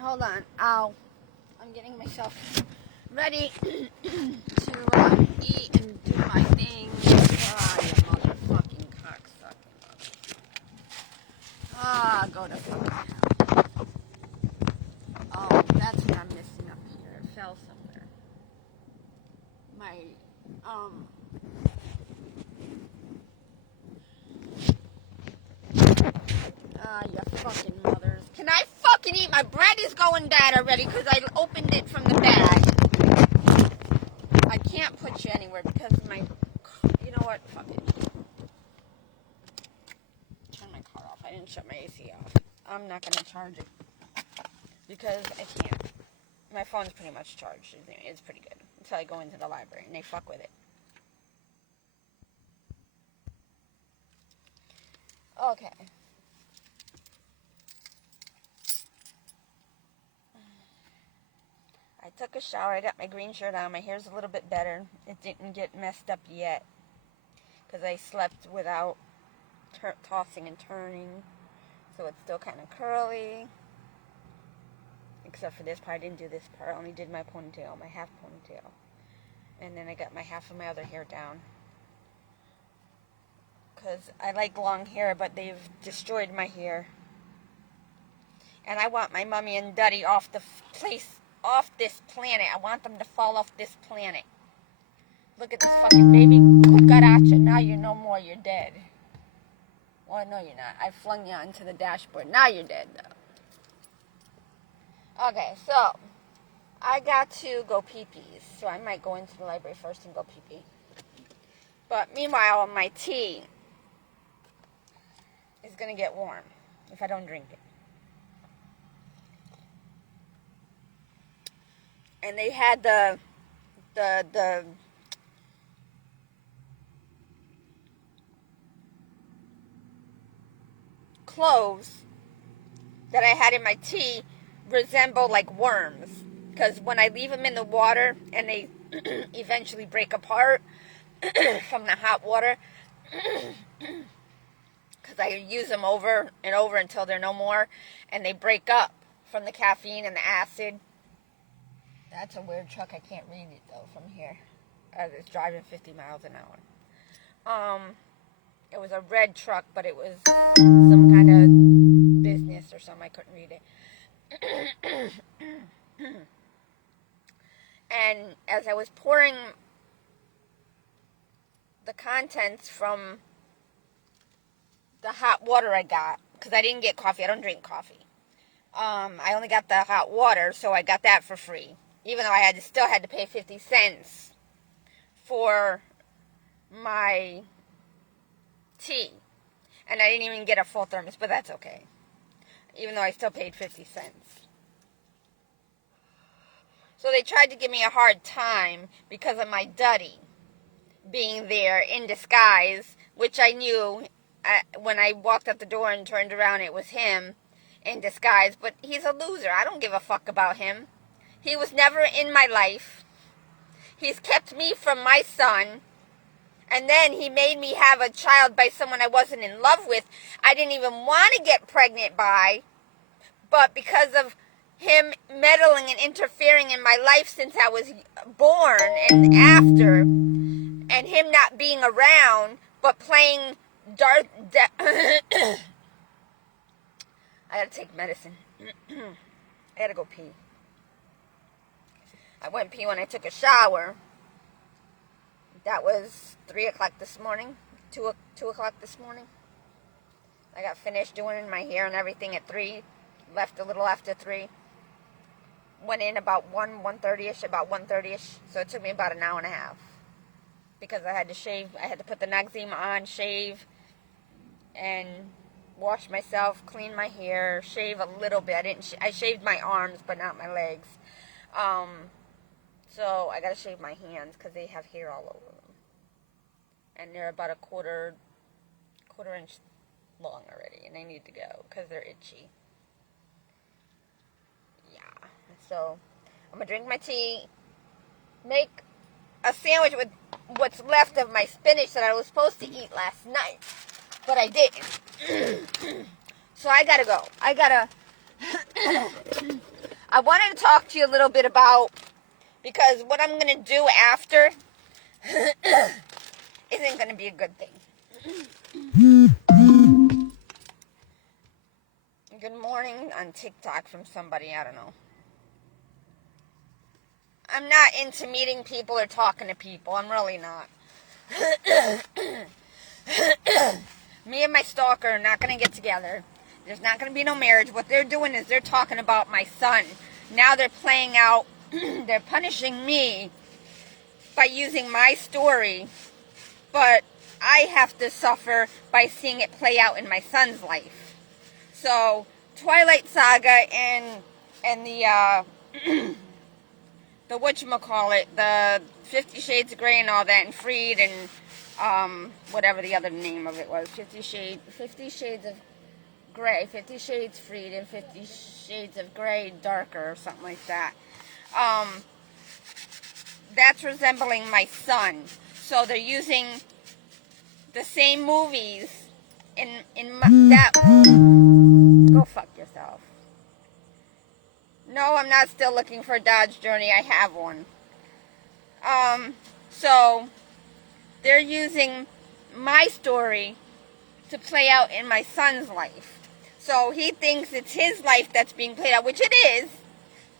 Hold on. Ow. I'm getting myself ready to eat and do my thing. Ah, you motherfucking cocksucking. Ah, go to fucking hell. Oh, that's what I'm missing up here. It fell somewhere. My, you fucking mothers. Can I fucking eat? My bread is going bad already because I opened it from the bag. I can't put you anywhere because my, you know what? Fuck it. Turn my car off. I didn't shut my AC off. I'm not going to charge it because I can't. My phone's pretty much charged. It's pretty good until I go into the library and they fuck with it. Okay. I took a shower. I got my green shirt on. My hair's a little bit better. It didn't get messed up yet because I slept without tossing and turning. So it's still kind of curly. Except for this part. I didn't do this part. I only did my ponytail, my half ponytail. And then I got my half of my other hair down. Because I like long hair, but they've destroyed my hair. And I want my mommy and daddy off this planet. I want them to fall off this planet. Look at this fucking baby cucaracha. Now you're no more. You're dead. Well, no, you're not. I flung you onto the dashboard. Now you're dead, though. Okay, so I got to go pee-pees. So I might go into the library first and go pee-pee. But meanwhile, my tea is going to get warm if I don't drink it. And they had the cloves that I had in my tea resemble like worms. Because when I leave them in the water and they eventually break apart from the hot water, because I use them over and over until they're no more, and they break up from the caffeine and the acid. That's a weird truck. I can't read it, though, from here. It's driving 50 miles an hour. It was a red truck, but it was some kind of business or something. I couldn't read it. And as I was pouring the contents from the hot water I got, because I didn't get coffee. I don't drink coffee. I only got the hot water, so I got that for free. Even though I still had to pay 50 cents for my tea. And I didn't even get a full thermos, but that's okay. Even though I still paid 50 cents. So they tried to give me a hard time because of my duddy being there in disguise, which I knew when I walked out the door and turned around, it was him in disguise. But he's a loser. I don't give a fuck about him. He was never in my life. He's kept me from my son. And then he made me have a child by someone I wasn't in love with. I didn't even want to get pregnant by. But because of him meddling and interfering in my life since I was born and after, and him not being around, but playing I gotta take medicine. I gotta go pee. I went pee when I took a shower. That was 3 o'clock this morning. 2 o'clock this morning. I got finished doing my hair and everything at 3. Left a little after 3. Went in about 1:30ish, so it took me about an hour and a half. Because I had to shave, I had to put the Noxzema on, shave, and wash myself, clean my hair, shave a little bit. I shaved my arms, but not my legs. So I gotta shave my hands, because they have hair all over them. And they're about a quarter inch long already, and they need to go, because they're itchy. So, I'm going to drink my tea, make a sandwich with what's left of my spinach that I was supposed to eat last night, but I didn't. So I got to go. I got to I wanted to talk to you a little bit about, because what I'm going to do after isn't going to be a good thing. Good morning on TikTok from somebody, I don't know. I'm not into meeting people or talking to people. I'm really not. Me and my stalker are not going to get together. There's not going to be no marriage. What they're doing is they're talking about my son. Now they're playing out, they're punishing me by using my story, but I have to suffer by seeing it play out in my son's life. So, Twilight Saga and the, the whatchamacallit, the 50 Shades of Grey and all that, and Freed and, whatever the other name of it was, 50 Shades of Grey, 50 Shades Freed, and 50 Shades of Grey Darker, or something like that. That's resembling my son. So they're using the same movies in that. Go fuck yourself. No, I'm not still looking for a Dodge Journey. I have one. So they're using my story to play out in my son's life. So he thinks it's his life that's being played out, which it is,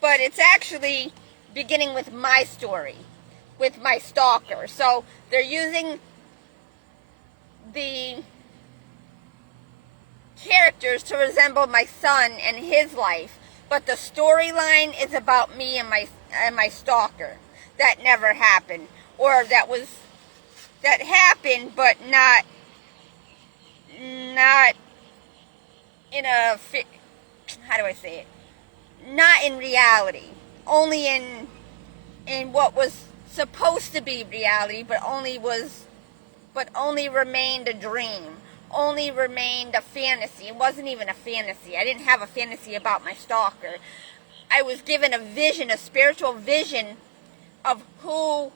but it's actually beginning with my story, with my stalker. So they're using the characters to resemble my son and his life, but the storyline is about me and my stalker. That never happened, or that happened, but not in a, how do I say it? Not in reality. Only in what was supposed to be reality, but only remained a dream. Only remained a fantasy. It wasn't even a fantasy. I didn't have a fantasy about my stalker. I was given a vision, a spiritual vision of who,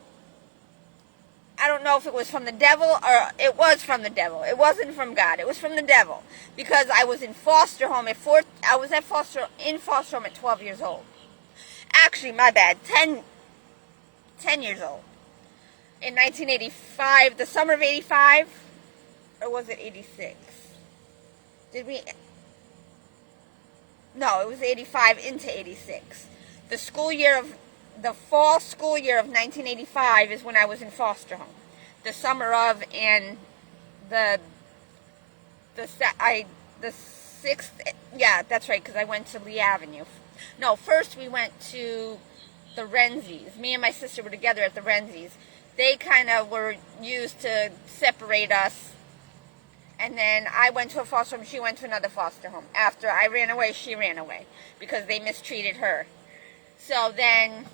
I don't know if it was from the devil, or it was from the devil. It wasn't from God. It was from the devil. Because I was in foster home in foster home at 12 years old. Actually, my bad, 10 years old. In 1985, the summer of 85, or was it 86? No, it was 85 into 86. The fall school year of 1985 is when I was in foster home. The summer of, and the 6th, yeah, that's right, because I went to Lee Avenue. No, first we went to the Renzies. Me and my sister were together at the Renzies. They kind of were used to separate us. And then I went to a foster home, she went to another foster home. After I ran away, she ran away because they mistreated her. So then,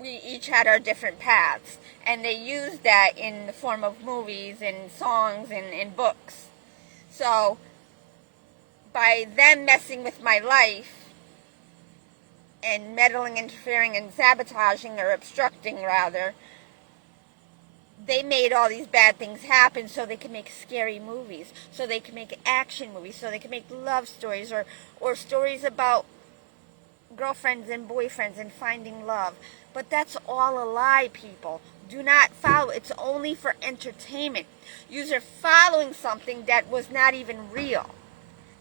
we each had our different paths. And they used that in the form of movies and songs and books. So, by them messing with my life, and meddling, interfering, and sabotaging, or obstructing, rather, they made all these bad things happen so they could make scary movies, so they could make action movies, so they could make love stories, or stories about girlfriends and boyfriends and finding love. But that's all a lie, people. Do not follow. It's only for entertainment. You're following something that was not even real,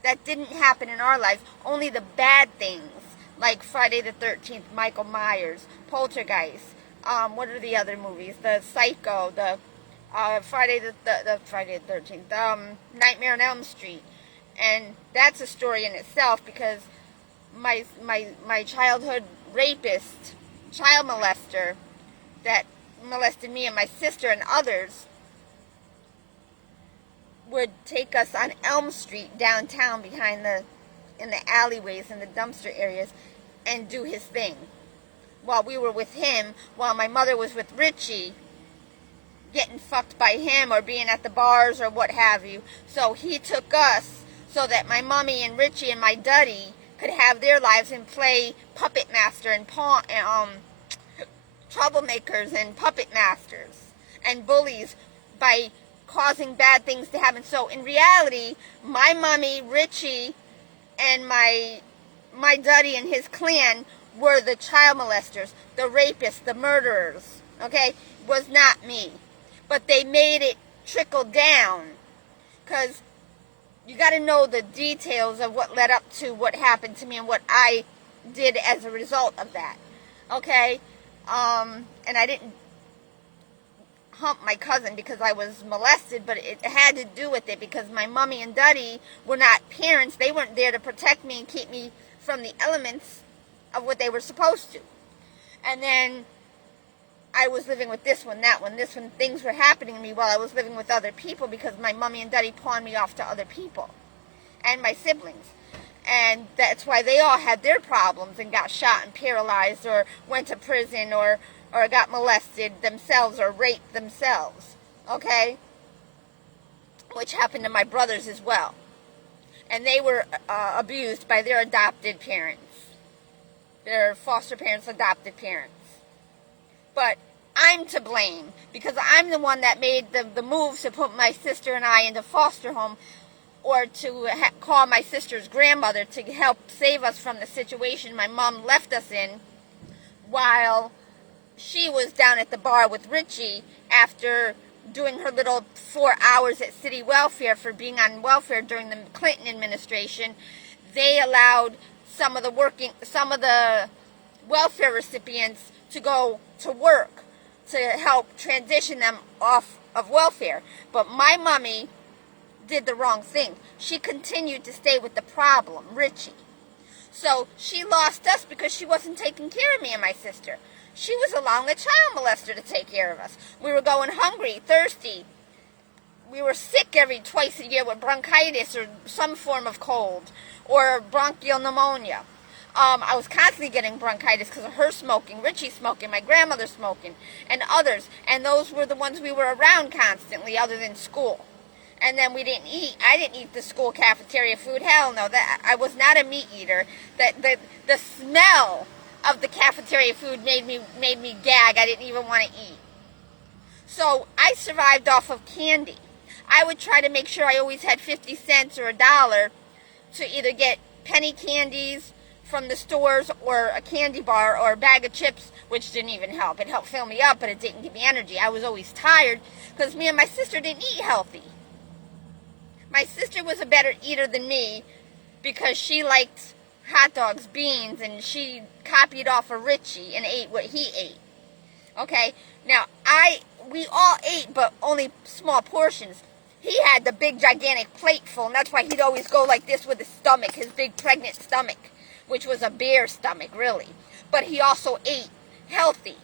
that didn't happen in our lives. Only the bad things, like Friday the 13th, Michael Myers, Poltergeist, what are the other movies? The Psycho, the Friday the 13th, Nightmare on Elm Street. And that's a story in itself, because my childhood rapist, child molester, that molested me and my sister and others, would take us on Elm Street downtown in the alleyways and the dumpster areas and do his thing. While we were with him, while my mother was with Richie, getting fucked by him or being at the bars or what have you. So he took us so that my mommy and Richie and my Duddy could have their lives and play puppet master and troublemakers and puppet masters and bullies by causing bad things to happen. So in reality, my mommy, Richie, and my daddy and his clan were the child molesters, the rapists, the murderers, okay? Was not me. But they made it trickle down, because you got to know the details of what led up to what happened to me and what I did as a result of that, okay? And I didn't hump my cousin because I was molested, but it had to do with it because my mommy and daddy were not parents. They weren't there to protect me and keep me from the elements of what they were supposed to. And then I was living with this one, that one, this one. Things were happening to me while I was living with other people because my mommy and daddy pawned me off to other people and my siblings. And that's why they all had their problems and got shot and paralyzed or went to prison or got molested themselves or raped themselves, okay? Which happened to my brothers as well. And they were abused by their adopted parents. Their foster parents, adopted parents. But I'm to blame because I'm the one that made the moves to put my sister and I into foster home or to call my sister's grandmother to help save us from the situation my mom left us in while she was down at the bar with Richie after doing her little 4 hours at city welfare for being on welfare during the Clinton administration. They allowed some of the welfare recipients to go to work to help transition them off of welfare. But my mommy did the wrong thing. She continued to stay with the problem, Richie. So she lost us because she wasn't taking care of me and my sister. She was allowing a child molester to take care of us. We were going hungry, thirsty. We were sick twice a year with bronchitis or some form of cold or bronchial pneumonia. I was constantly getting bronchitis because of her smoking, Richie smoking, my grandmother smoking, and others. And those were the ones we were around constantly other than school. And then we didn't eat. I didn't eat the school cafeteria food. Hell no. I was not a meat eater. The smell of the cafeteria food made me gag. I didn't even want to eat. So I survived off of candy. I would try to make sure I always had 50 cents or $1 to either get penny candies from the stores or a candy bar or a bag of chips, which didn't even help. It helped fill me up, but it didn't give me energy. I was always tired because me and my sister didn't eat healthy. My sister was a better eater than me because she liked hot dogs, beans, and she copied off of Richie and ate what he ate. Okay? Now, we all ate, but only small portions. He had the big, gigantic plate full, and that's why he'd always go like this with his stomach, his big, pregnant stomach, which was a bear stomach, really. But he also ate healthy.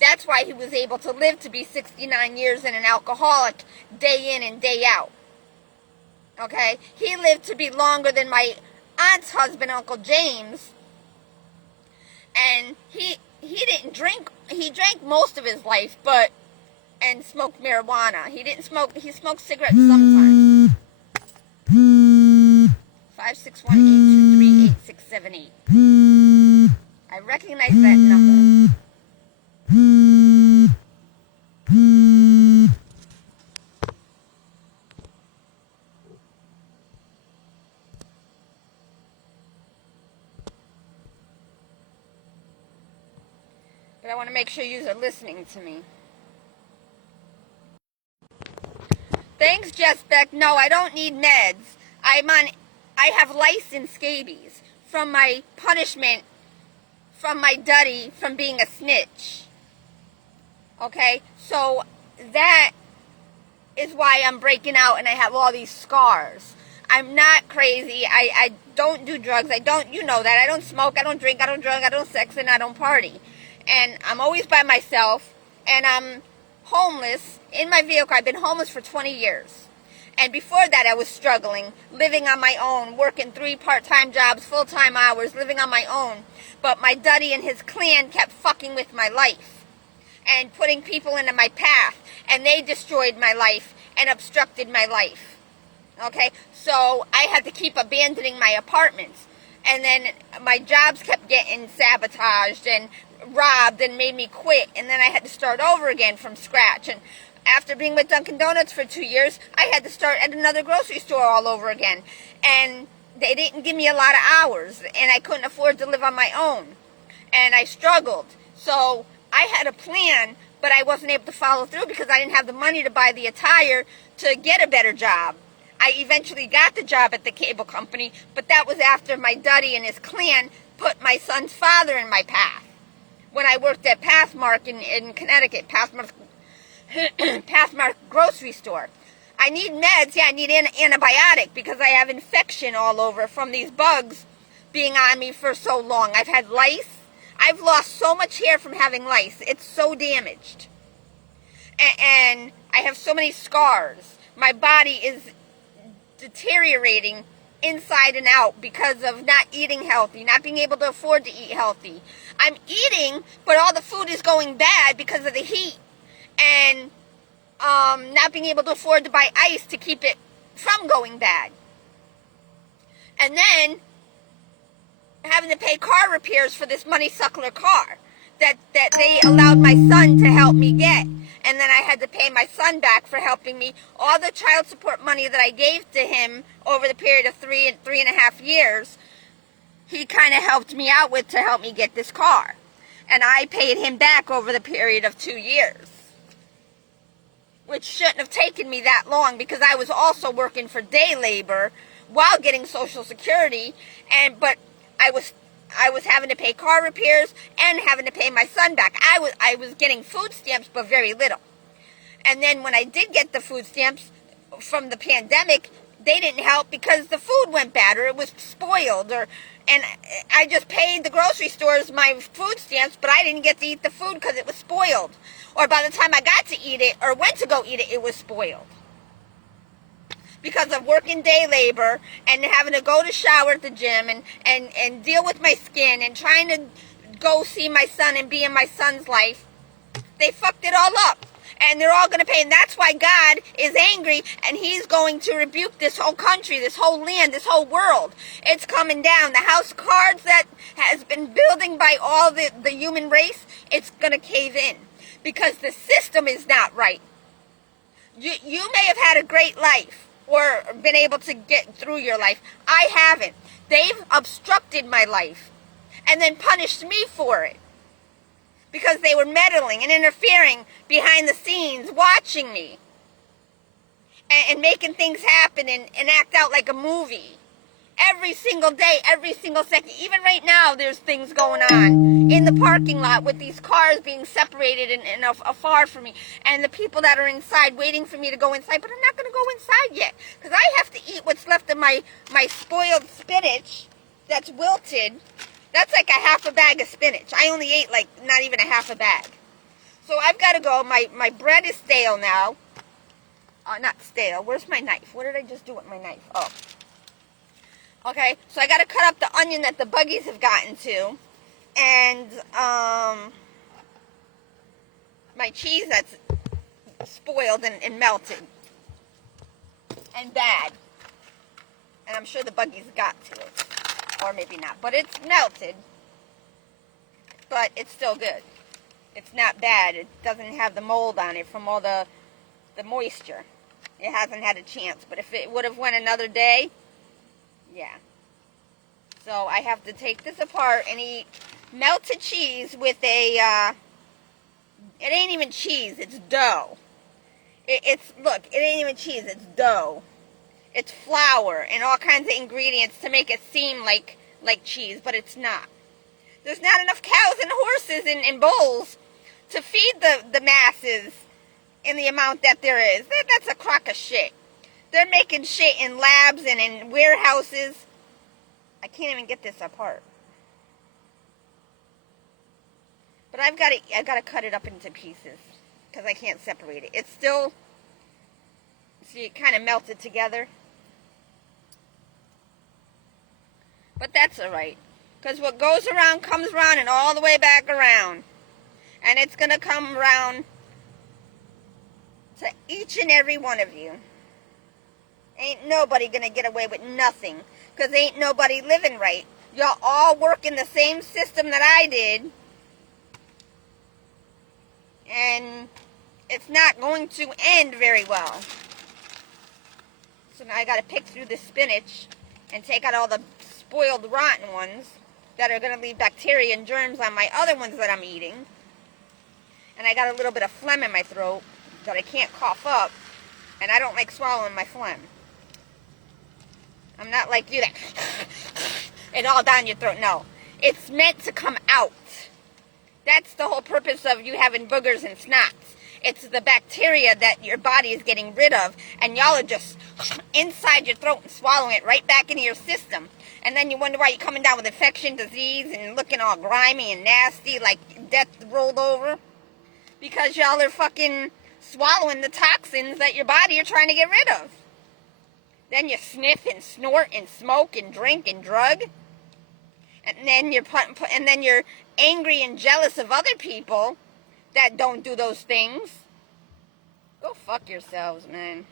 That's why he was able to live to be 69 years and an alcoholic day in and day out. Okay? He lived to be longer than my aunt's husband, Uncle James. And he didn't drink. He drank most of his life, and smoked marijuana. He didn't smoke. He smoked cigarettes sometimes. 561-823-8678. I recognize that number. But I want to make sure you are listening to me. Thanks, Jess Beck. No, I don't need meds. I have lice and scabies from my punishment from my daddy from being a snitch. Okay? So that is why I'm breaking out and I have all these scars. I'm not crazy. I don't do drugs. You know that. I don't smoke. I don't drink. I don't drug. I don't sex, and I don't party. And I'm always by myself. And I'm homeless in my vehicle. I've been homeless for 20 years. And before that, I was struggling, living on my own, working 3 part-time jobs, full-time hours, living on my own. But my daddy and his clan kept fucking with my life and putting people into my path. And they destroyed my life and obstructed my life. Okay? So I had to keep abandoning my apartments. And then my jobs kept getting sabotaged and robbed and made me quit. And then I had to start over again from scratch. And after being with Dunkin' Donuts for 2 years, I had to start at another grocery store all over again. And they didn't give me a lot of hours, and I couldn't afford to live on my own. And I struggled. So I had a plan, but I wasn't able to follow through because I didn't have the money to buy the attire to get a better job. I eventually got the job at the cable company, but that was after my daddy and his clan put my son's father in my path. When I worked at Pathmark in Connecticut, Pathmark grocery store. I need meds. Yeah, I need an antibiotic because I have infection all over from these bugs being on me for so long. I've had lice. I've lost so much hair from having lice. It's so damaged. And I have so many scars. My body is deteriorating inside and out because of not eating healthy, not being able to afford to eat healthy. I'm eating, but all the food is going bad because of the heat. And not being able to afford to buy ice to keep it from going bad. And then having to pay car repairs for this money suckler car that they allowed my son to help me get. And then I had to pay my son back for helping me. All the child support money that I gave to him over the period of 3.5 years, he kind of helped me out with to help me get this car. And I paid him back over the period of 2 years. Which shouldn't have taken me that long because I was also working for day labor while getting Social Security, but I was having to pay car repairs and having to pay my son back. I was getting food stamps, but very little. And then when I did get the food stamps from the pandemic, they didn't help because the food went bad or it was spoiled, and I just paid the grocery stores my food stamps, but I didn't get to eat the food because it was spoiled. Or by the time I got to eat it or went to go eat it, it was spoiled. Because of working day labor and having to go to shower at the gym and deal with my skin and trying to go see my son and be in my son's life, they fucked it all up. And they're all going to pay. And that's why God is angry, and he's going to rebuke this whole country, this whole land, this whole world. It's coming down. The house of cards that has been building by all the human race, it's going to cave in. Because the system is not right. You may have had a great life or been able to get through your life. I haven't. They've obstructed my life and then punished me for it. Because they were meddling and interfering behind the scenes, watching me. And making things happen and act out like a movie. Every single day, every single second. Even right now, there's things going on in the parking lot with these cars being separated and afar from me. And the people that are inside waiting for me to go inside. But I'm not going to go inside yet. Because I have to eat what's left of my spoiled spinach that's wilted. That's like a half a bag of spinach. I only ate like not even a half a bag. So I've got to go. My bread is stale now. Not stale. Where's my knife? What did I just do with my knife? Oh. Okay, so I got to cut up the onion that the buggies have gotten to. And my cheese that's spoiled and melted. And bad. And I'm sure the buggies got to it. Or maybe not. But it's melted. But it's still good. It's not bad. It doesn't have the mold on it from all the moisture. It hasn't had a chance. But if it would have went another day, yeah. So I have to take this apart and eat melted cheese with it ain't even cheese. It's dough. Look, it ain't even cheese. It's dough. It's flour and all kinds of ingredients to make it seem like cheese, but it's not. There's not enough cows and horses and bulls to feed the masses in the amount that there is. That's a crock of shit. They're making shit in labs and in warehouses. I can't even get this apart. But I've got to cut it up into pieces because I can't separate it. It's still, see, it kind of melted together. But that's alright. Because what goes around comes around and all the way back around. And it's going to come around to each and every one of you. Ain't nobody going to get away with nothing. Because ain't nobody living right. Y'all all work in the same system that I did. And it's not going to end very well. So now I got to pick through the spinach and take out all the spoiled, rotten ones that are going to leave bacteria and germs on my other ones that I'm eating. And I got a little bit of phlegm in my throat that I can't cough up, and I don't like swallowing my phlegm. I'm not like you that it all down your throat. No, it's meant to come out. That's the whole purpose of you having boogers and snots. It's the bacteria that your body is getting rid of, and y'all are just inside your throat and swallowing it right back into your system. And then you wonder why you're coming down with infection, disease, and looking all grimy and nasty like death rolled over. Because y'all are fucking swallowing the toxins that your body are trying to get rid of. Then you sniff and snort and smoke and drink and drug. And then you're angry and jealous of other people that don't do those things. Go fuck yourselves, man.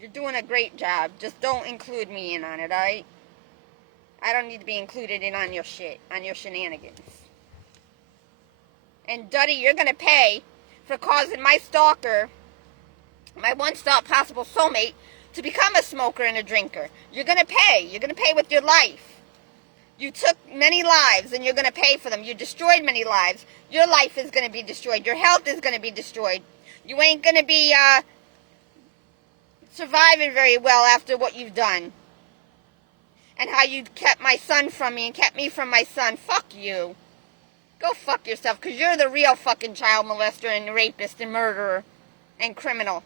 You're doing a great job. Just don't include me in on it, alright? I don't need to be included in on your shit, on your shenanigans. And Duddy, you're gonna pay for causing my stalker, my one-stop possible soulmate, to become a smoker and a drinker. You're gonna pay. You're gonna pay with your life. You took many lives and you're going to pay for them. You destroyed many lives. Your life is going to be destroyed. Your health is going to be destroyed. You ain't going to be surviving very well after what you've done. And how you kept my son from me and kept me from my son. Fuck you. Go fuck yourself, because you're the real fucking child molester and rapist and murderer and criminal.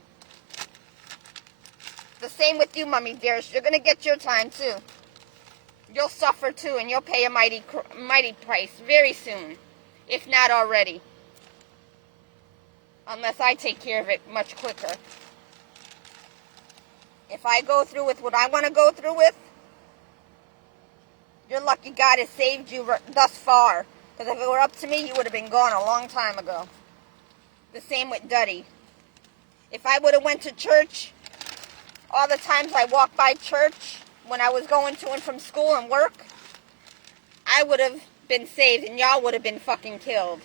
The same with you, Mummy dearest. You're going to get your time too. You'll suffer too, and you'll pay a mighty price very soon, if not already. Unless I take care of it much quicker. If I go through with what I want to go through with, you're lucky God has saved you thus far. Because if it were up to me, you would have been gone a long time ago. The same with Duddy. If I would have went to church, all the times I walked by church, when I was going to and from school and work, I would have been saved and y'all would have been fucking killed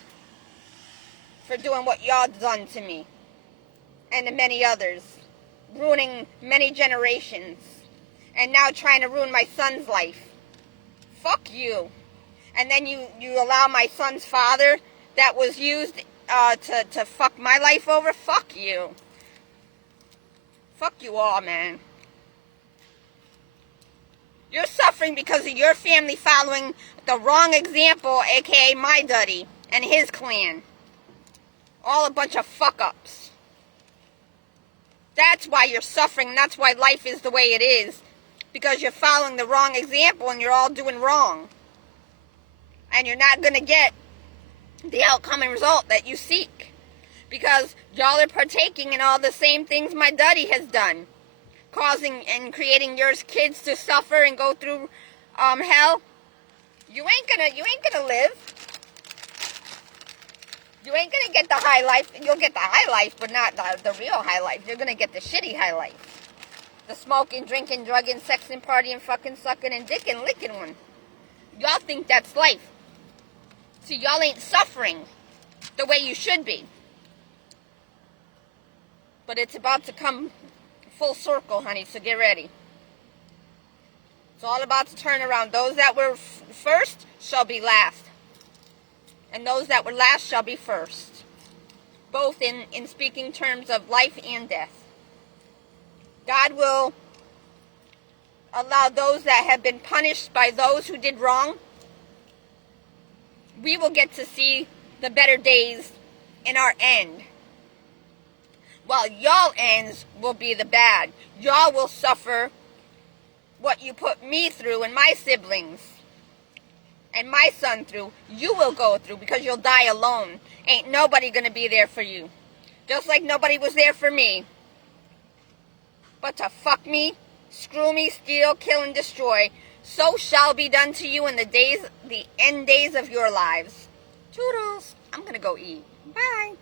for doing what y'all done to me and to many others, ruining many generations, and now trying to ruin my son's life. Fuck you. And then you allow my son's father that was used to fuck my life over. Fuck you. Fuck you all, man. You're suffering because of your family following the wrong example, aka my Duddy and his clan. All a bunch of fuck-ups. That's why you're suffering. That's why life is the way it is. Because you're following the wrong example and you're all doing wrong. And you're not going to get the outcome and result that you seek. Because y'all are partaking in all the same things my Duddy has done. Causing and creating your kids to suffer and go through hell. You ain't gonna live. You ain't gonna get the high life. You'll get the high life, but not the real high life. You're gonna get the shitty high life. The smoking, drinking, drugging, sexing, partying, fucking, sucking, and dicking, licking one. Y'all think that's life. See, y'all ain't suffering the way you should be. But it's about to come full circle, honey, so get ready. It's all about to turn around. Those that were first shall be last. And those that were last shall be first. Both in speaking terms of life and death. God will allow those that have been punished by those who did wrong. We will get to see the better days in our end. While y'all ends will be the bad. Y'all will suffer what you put me through and my siblings and my son through. You will go through because you'll die alone. Ain't nobody gonna be there for you. Just like nobody was there for me. But to fuck me, screw me, steal, kill, and destroy, so shall be done to you in the end days of your lives. Toodles. I'm gonna go eat. Bye.